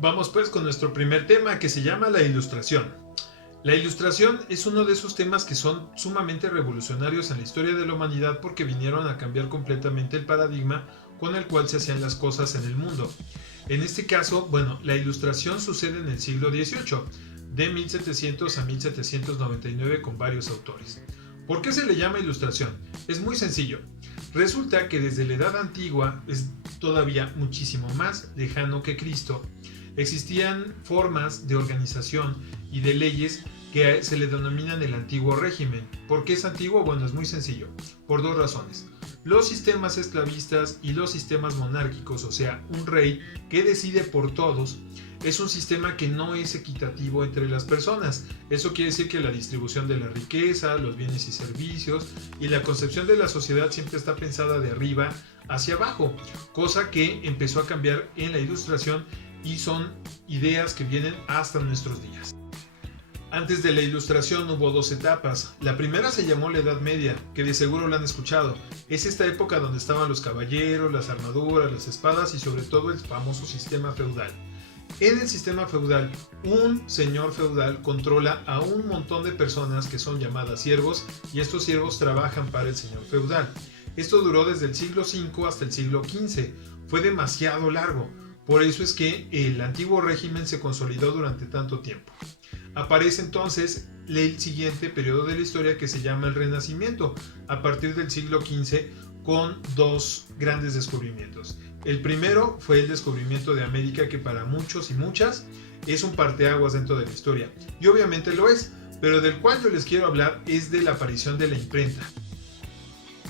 Vamos pues con nuestro primer tema, que se llama la ilustración. La ilustración es uno de esos temas que son sumamente revolucionarios en la historia de la humanidad porque vinieron a cambiar completamente el paradigma con el cual se hacían las cosas en el mundo. En este caso, la ilustración sucede en el siglo XVIII, de 1700 a 1799, con varios autores. ¿Por qué se le llama ilustración? Es muy sencillo. Resulta que desde la Edad Antigua, es todavía muchísimo más lejano que Cristo, existían formas de organización y de leyes que se le denominan el antiguo régimen. ¿Por qué es antiguo? Bueno, es muy sencillo, por dos razones. Los sistemas esclavistas y los sistemas monárquicos, o sea, un rey que decide por todos, es un sistema que no es equitativo entre las personas. Eso quiere decir que la distribución de la riqueza, los bienes y servicios y la concepción de la sociedad siempre está pensada de arriba hacia abajo, cosa que empezó a cambiar en la Ilustración y son ideas que vienen hasta nuestros días. Antes de la Ilustración hubo dos etapas. La primera se llamó la Edad Media, que de seguro la han escuchado. Es esta época donde estaban los caballeros, las armaduras, las espadas y sobre todo el famoso sistema feudal. En el sistema feudal, un señor feudal controla a un montón de personas que son llamadas siervos, y estos siervos trabajan para el señor feudal. Esto duró desde el siglo V hasta el siglo XV. Fue demasiado largo. Por eso es que el antiguo régimen se consolidó durante tanto tiempo. Aparece entonces el siguiente periodo de la historia, que se llama el Renacimiento, a partir del siglo XV, con dos grandes descubrimientos. El primero fue el descubrimiento de América, que para muchos y muchas es un parteaguas dentro de la historia, y obviamente lo es, pero del cual yo les quiero hablar es de la aparición de la imprenta.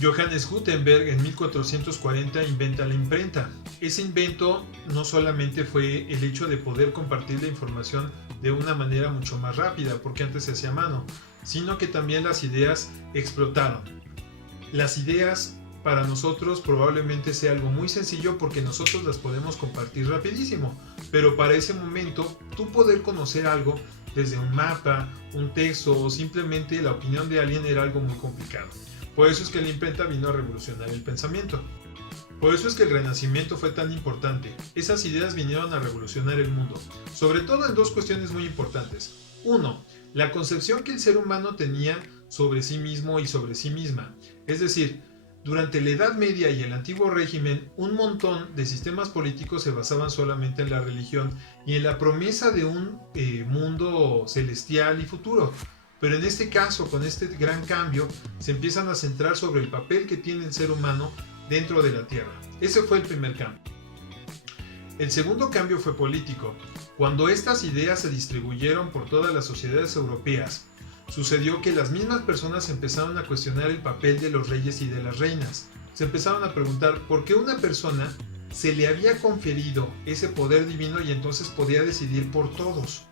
Johannes Gutenberg en 1440 inventa la imprenta. Ese invento no solamente fue el hecho de poder compartir la información de una manera mucho más rápida, porque antes se hacía a mano, sino que también las ideas explotaron. Las ideas para nosotros probablemente sea algo muy sencillo porque nosotros las podemos compartir rapidísimo, pero para ese momento tú poder conocer algo desde un mapa, un texto o simplemente la opinión de alguien era algo muy complicado. Por eso es que la imprenta vino a revolucionar el pensamiento. Por eso es que el Renacimiento fue tan importante. Esas ideas vinieron a revolucionar el mundo, sobre todo en dos cuestiones muy importantes. Uno, la concepción que el ser humano tenía sobre sí mismo y sobre sí misma. Es decir, durante la Edad Media y el antiguo régimen, un montón de sistemas políticos se basaban solamente en la religión y en la promesa de un mundo celestial y futuro. Pero en este caso, con este gran cambio, se empiezan a centrar sobre el papel que tiene el ser humano dentro de la Tierra. Ese fue el primer cambio. El segundo cambio fue político. Cuando estas ideas se distribuyeron por todas las sociedades europeas, sucedió que las mismas personas empezaron a cuestionar el papel de los reyes y de las reinas. Se empezaron a preguntar por qué una persona se le había conferido ese poder divino y entonces podía decidir por todos.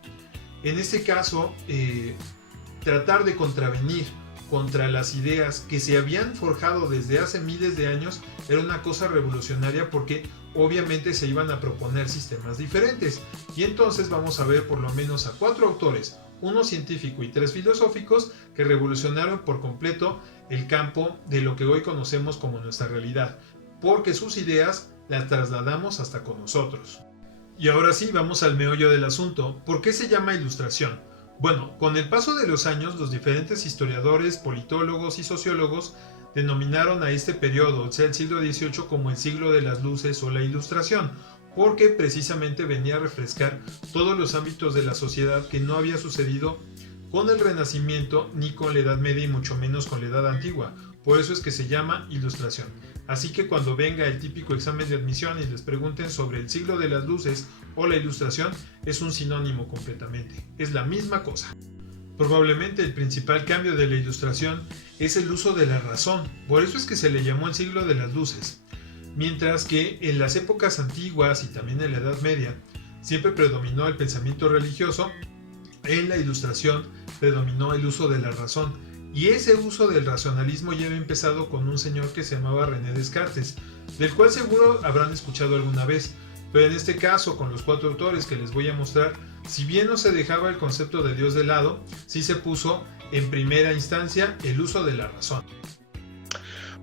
En este caso, tratar de contravenir contra las ideas que se habían forjado desde hace miles de años era una cosa revolucionaria, porque obviamente se iban a proponer sistemas diferentes. Y entonces vamos a ver por lo menos a 4 autores, uno científico y 3 filosóficos, que revolucionaron por completo el campo de lo que hoy conocemos como nuestra realidad, porque sus ideas las trasladamos hasta con nosotros. Y ahora sí, vamos al meollo del asunto. ¿Por qué se llama ilustración? Bueno, con el paso de los años, los diferentes historiadores, politólogos y sociólogos denominaron a este periodo, o sea, el siglo XVIII, como el siglo de las luces o la Ilustración, porque precisamente venía a refrescar todos los ámbitos de la sociedad que no había sucedido con el Renacimiento ni con la Edad Media y mucho menos con la Edad Antigua. Por eso es que se llama Ilustración. Así que cuando venga el típico examen de admisión y les pregunten sobre el siglo de las luces o la Ilustración, es un sinónimo completamente. Es la misma cosa. Probablemente el principal cambio de la Ilustración es el uso de la razón. Por eso es que se le llamó el siglo de las luces. Mientras que en las épocas antiguas y también en la Edad Media siempre predominó el pensamiento religioso, en la Ilustración predominó el uso de la razón. Y ese uso del racionalismo ya había empezado con un señor que se llamaba René Descartes, del cual seguro habrán escuchado alguna vez, pero en este caso, con los 4 autores que les voy a mostrar, si bien no se dejaba el concepto de Dios de lado, sí se puso en primera instancia el uso de la razón.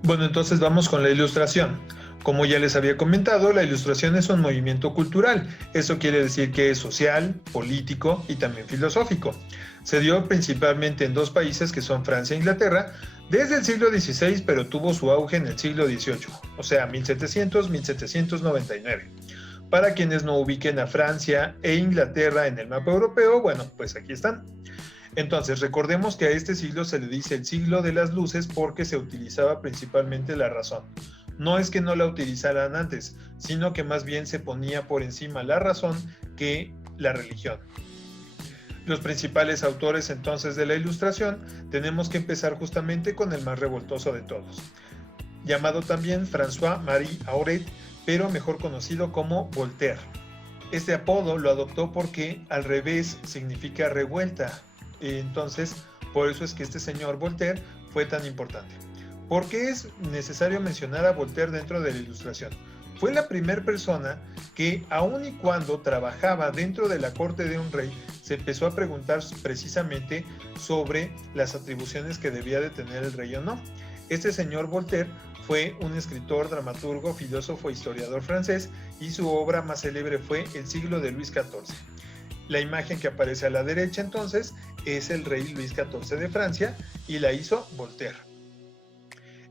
Bueno, entonces vamos con la Ilustración. Como ya les había comentado, la Ilustración es un movimiento cultural. Eso quiere decir que es social, político y también filosófico. Se dio principalmente en dos países que son Francia e Inglaterra desde el siglo XVI, pero tuvo su auge en el siglo XVIII, o sea, 1700-1799. Para quienes no ubiquen a Francia e Inglaterra en el mapa europeo, bueno, pues aquí están. Entonces, recordemos que a este siglo se le dice el siglo de las luces porque se utilizaba principalmente la razón. No es que no la utilizaran antes, sino que más bien se ponía por encima la razón que la religión. Los principales autores entonces de la Ilustración, tenemos que empezar justamente con el más revoltoso de todos, llamado también François-Marie Arouet, pero mejor conocido como Voltaire. Este apodo lo adoptó porque al revés significa revuelta, entonces por eso es que este señor Voltaire fue tan importante. ¿Por qué es necesario mencionar a Voltaire dentro de la Ilustración? Fue la primera persona que, aun y cuando trabajaba dentro de la corte de un rey, se empezó a preguntar precisamente sobre las atribuciones que debía de tener el rey o no. Este señor Voltaire fue un escritor, dramaturgo, filósofo e historiador francés, y su obra más célebre fue El siglo de Luis XIV. La imagen que aparece a la derecha entonces es el rey Luis XIV de Francia y la hizo Voltaire.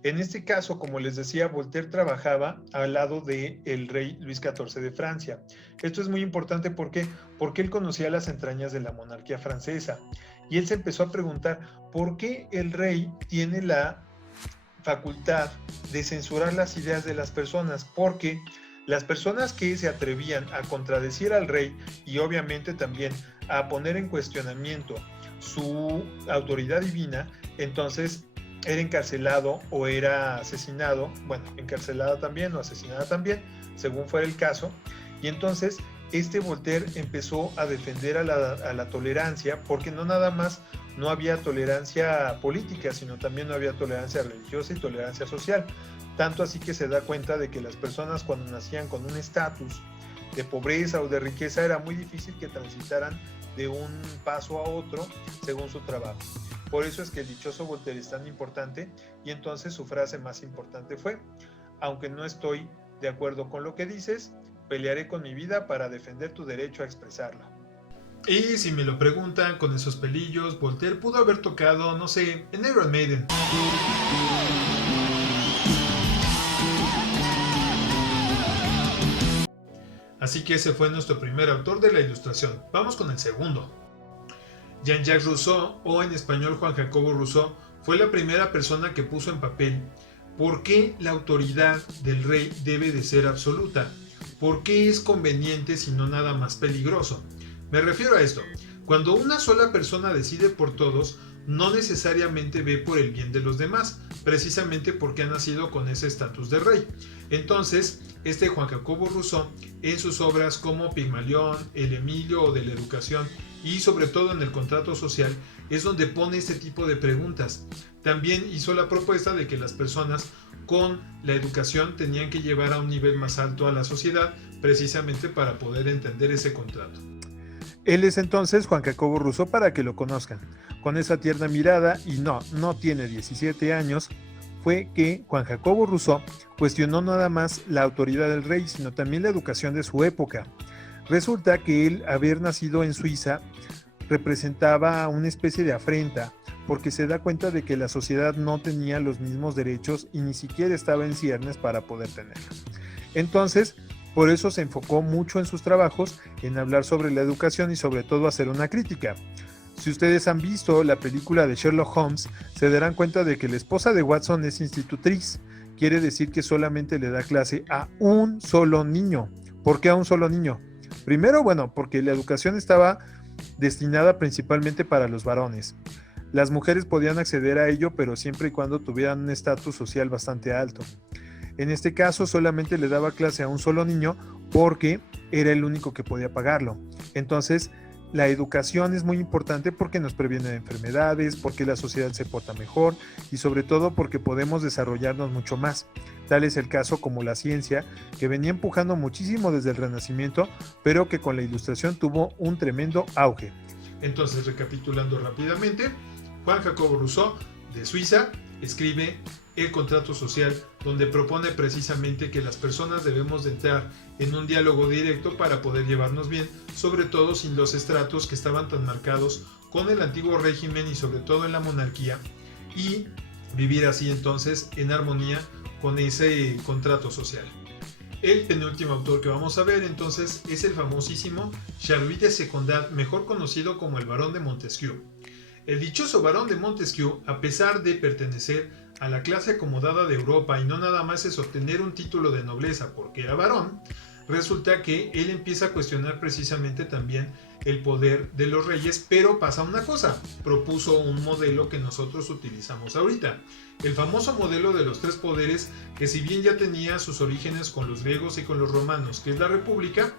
En este caso, como les decía, Voltaire trabajaba al lado del rey Luis XIV de Francia. Esto es muy importante porque él conocía las entrañas de la monarquía francesa y él se empezó a preguntar por qué el rey tiene la facultad de censurar las ideas de las personas, porque las personas que se atrevían a contradecir al rey y obviamente también a poner en cuestionamiento su autoridad divina, entonces era encarcelado o era asesinado, bueno, encarcelada también o asesinada también, según fuera el caso. Y entonces Voltaire empezó a defender a la tolerancia, porque no nada más no había tolerancia política, sino también no había tolerancia religiosa y tolerancia social. Tanto así que se da cuenta de que las personas cuando nacían con un estatus de pobreza o de riqueza era muy difícil que transitaran de un paso a otro según su trabajo. Por eso es que el dichoso Voltaire es tan importante, y entonces su frase más importante fue: aunque no estoy de acuerdo con lo que dices, pelearé con mi vida para defender tu derecho a expresarlo. Y si me lo preguntan, con esos pelillos, Voltaire pudo haber tocado, no sé, en Iron Maiden. Así que ese fue nuestro primer autor de la Ilustración. Vamos con el segundo. Jean-Jacques Rousseau, o en español Juan Jacobo Rousseau, fue la primera persona que puso en papel por qué la autoridad del rey debe de ser absoluta, por qué es conveniente sino nada más peligroso. Me refiero a esto: cuando una sola persona decide por todos, no necesariamente ve por el bien de los demás, precisamente porque ha nacido con ese estatus de rey. Entonces, Juan Jacobo Rousseau, en sus obras como Pigmalión, El Emilio o de la Educación, y sobre todo en el Contrato Social, es donde pone este tipo de preguntas. También hizo la propuesta de que las personas con la educación tenían que llevar a un nivel más alto a la sociedad, precisamente para poder entender ese contrato. Él es entonces Juan Jacobo Rousseau, para que lo conozcan. Con esa tierna mirada, y no tiene 17 años, fue que Juan Jacobo Rousseau cuestionó nada más la autoridad del rey, sino también la educación de su época. Resulta que él, haber nacido en Suiza, representaba una especie de afrenta, porque se da cuenta de que la sociedad no tenía los mismos derechos y ni siquiera estaba en ciernes para poder tenerlos. Entonces, por eso se enfocó mucho en sus trabajos en hablar sobre la educación y sobre todo hacer una crítica. Si ustedes han visto la película de Sherlock Holmes, se darán cuenta de que la esposa de Watson es institutriz. Quiere decir que solamente le da clase a un solo niño. ¿Por qué a un solo niño? Primero, bueno, porque la educación estaba destinada principalmente para los varones. Las mujeres podían acceder a ello, pero siempre y cuando tuvieran un estatus social bastante alto. En este caso, solamente le daba clase a un solo niño porque era el único que podía pagarlo. Entonces, la educación es muy importante porque nos previene de enfermedades, porque la sociedad se porta mejor y sobre todo porque podemos desarrollarnos mucho más. Tal es el caso como la ciencia, que venía empujando muchísimo desde el Renacimiento, pero que con la Ilustración tuvo un tremendo auge. Entonces, recapitulando rápidamente, Juan Jacobo Rousseau, de Suiza, escribe el contrato social, donde propone precisamente que las personas debemos de entrar en un diálogo directo para poder llevarnos bien, sobre todo sin los estratos que estaban tan marcados con el antiguo régimen y sobre todo en la monarquía, y vivir así entonces en armonía con ese contrato social. El penúltimo autor que vamos a ver entonces es el famosísimo Charles de Secondat, mejor conocido como el Barón de Montesquieu. El dichoso Barón de Montesquieu, a pesar de pertenecer a la clase acomodada de Europa y no nada más es obtener un título de nobleza porque era varón, resulta que él empieza a cuestionar precisamente también el poder de los reyes, pero pasa una cosa, propuso un modelo que nosotros utilizamos ahorita, el famoso modelo de los tres poderes, que si bien ya tenía sus orígenes con los griegos y con los romanos, que es la república,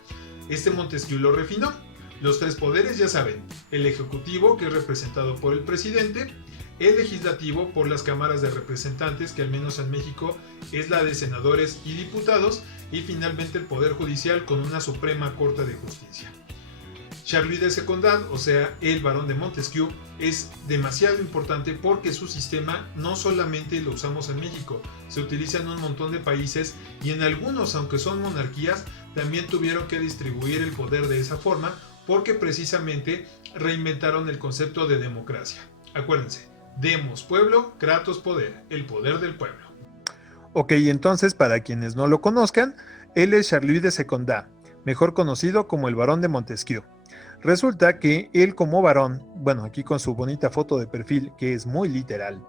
Montesquieu lo refinó. Los tres poderes ya saben, el ejecutivo, que es representado por el presidente, el legislativo por las cámaras de representantes, que al menos en México es la de senadores y diputados, y finalmente el poder judicial con una Suprema Corte de Justicia. Charles de Secondat, o sea, el Barón de Montesquieu, es demasiado importante porque su sistema no solamente lo usamos en México, se utiliza en un montón de países y en algunos, aunque son monarquías, también tuvieron que distribuir el poder de esa forma porque precisamente reinventaron el concepto de democracia. Acuérdense, demos pueblo, kratos poder, el poder del pueblo. Ok, entonces para quienes no lo conozcan, él es Charles de Secondat, mejor conocido como el Barón de Montesquieu. Resulta que él como varón, bueno, aquí con su bonita foto de perfil que es muy literal,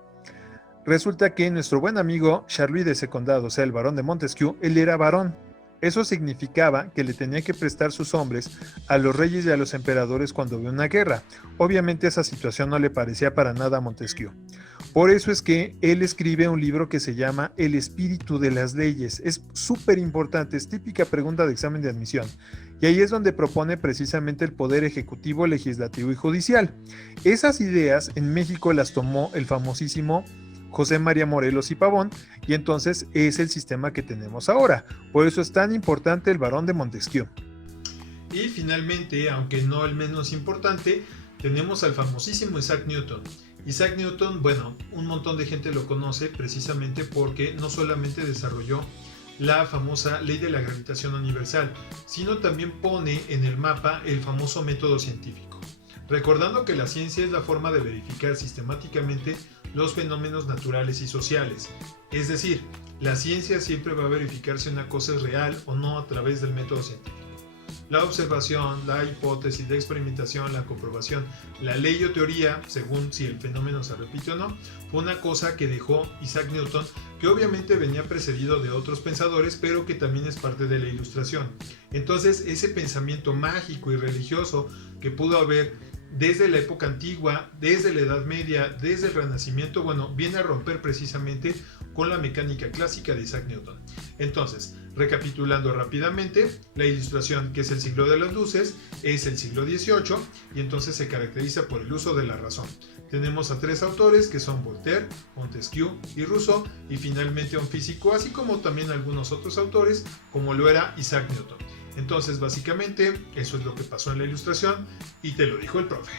resulta que nuestro buen amigo Charles de Secondat, o sea el Barón de Montesquieu, él era varón. Eso significaba que le tenía que prestar sus hombres a los reyes y a los emperadores cuando había una guerra. Obviamente esa situación no le parecía para nada a Montesquieu. Por eso es que él escribe un libro que se llama El espíritu de las leyes. Es súper importante, es típica pregunta de examen de admisión. Y ahí es donde propone precisamente el poder ejecutivo, legislativo y judicial. Esas ideas en México las tomó el famosísimo José María Morelos y Pavón, y entonces es el sistema que tenemos ahora. Por eso es tan importante el Barón de Montesquieu. Y finalmente, aunque no el menos importante, tenemos al famosísimo Isaac Newton. Isaac Newton, bueno, un montón de gente lo conoce precisamente porque no solamente desarrolló la famosa ley de la gravitación universal, sino también pone en el mapa el famoso método científico. Recordando que la ciencia es la forma de verificar sistemáticamente los fenómenos naturales y sociales. Es decir, la ciencia siempre va a verificar si una cosa es real o no a través del método científico. La observación, la hipótesis, la experimentación, la comprobación, la ley o teoría, según si el fenómeno se repite o no, fue una cosa que dejó Isaac Newton, que obviamente venía precedido de otros pensadores, pero que también es parte de la Ilustración. Entonces, ese pensamiento mágico y religioso que pudo haber desde la época antigua, desde la Edad Media, desde el Renacimiento, bueno, viene a romper precisamente con la mecánica clásica de Isaac Newton. Entonces, recapitulando rápidamente, la Ilustración, que es el siglo de las luces, es el siglo XVIII y entonces se caracteriza por el uso de la razón. Tenemos a tres autores que son Voltaire, Montesquieu y Rousseau, y finalmente a un físico, así como también algunos otros autores, como lo era Isaac Newton. Entonces, básicamente, eso es lo que pasó en la Ilustración y te lo dijo el profe.